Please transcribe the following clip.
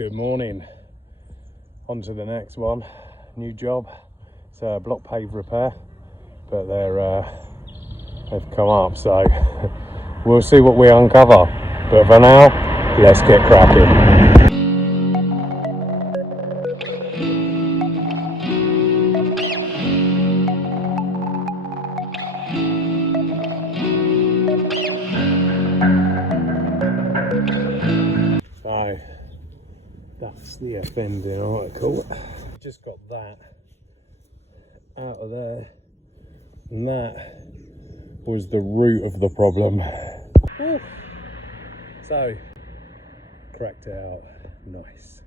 Good morning. On to the next one. New job. It's a block pave repair, but they've come up, so we'll see what we uncover. But for now, let's get cracking. So that's the offending article. Just got that out of there, and that was the root of the problem. Woo. So cracked it out. Nice.